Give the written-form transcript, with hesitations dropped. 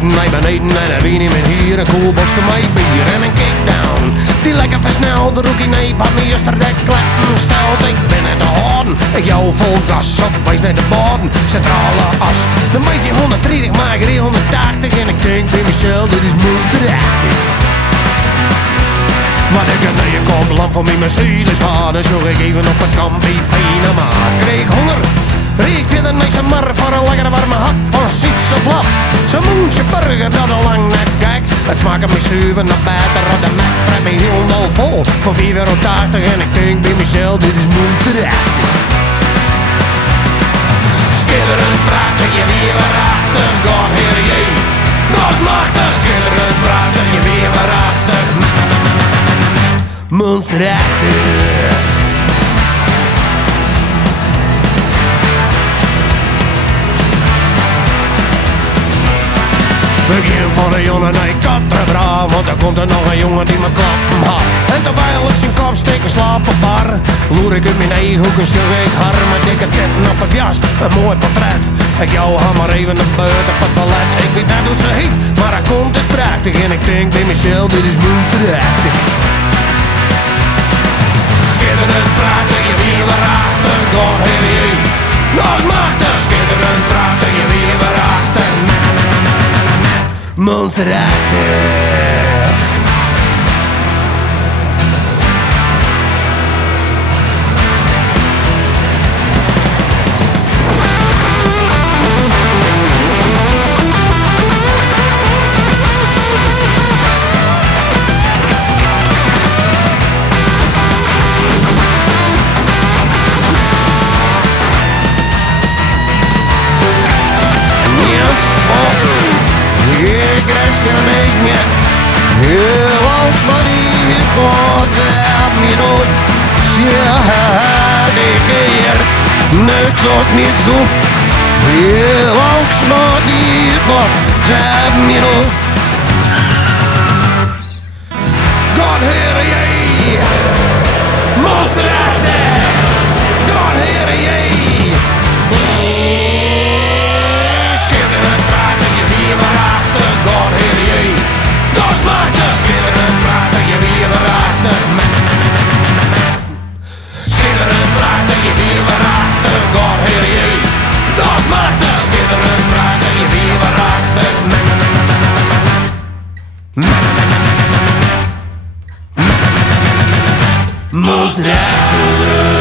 eten naar beneden en een wien met hier, een koelboxje met bier en een kickdown. Die lekker versneld, de rookie neep had me juist de kleppen stelt. Ik ben het te houden, ik jou vol gas op, wijs naar de bodem, centrale as. De meisje 130, maar ik 180 en ik denk bij mezelf, dit is monsterachtig. Wat ik een nieuwe koplamp van mijn Mercedes had, dan zoek ik even op het kampie fijne maat. Kreeg honger, reek verder naar zijn marre voor een lekkere warme hap van Sietse Flap. Zo'n moentje burger dat al lang naar kijk. Het smaakt me zuiver naar beter op de Mac. Vrijt me helemaal vol voor €4,80 en ik denk bij mezelf, dit is monsterachtig. Schitterend prachtig, je weer waarachtig, God heer je. Dat is machtig, schitterend prachtig, je weer waarachtig. Monsterachtig. Begin van een jongen naar Kattenbraal, want er komt er nog een jongen die me klappen had. En terwijl ik zijn kop steek en slaap op bar, loer ik in mijn eigen hoek en zucht ik har met dikke titten op het jas, een mooi portret. Ik jou ga maar even naar buiten op het toilet. Ik weet net hoe ze heet, maar hij komt is prachtig en ik denk bij mezelf, dit is monsterachtig. Schitterend prachtig, je weer waarachtig, God heer je. Dat is machtig, schitterend prachtig, je weer waarachtig. Monsterachtig. Ik rest er niet meer. Heel langs maar die God heb me nooit. Ja, die keer niks of niets doen. Heel langs maar die God heb me nooit. God heer je, monsterachtig. God heer je. Schitterend prachtig, je weer waarachtig, God heer je. Dat is machtig, schitterend prachtig, je weer waarachtig. Schitterend prachtig, je weer waarachtig, God heer je. Dat is machtig, schitterend prachtig, je weer waarachtig. Monsterachtig.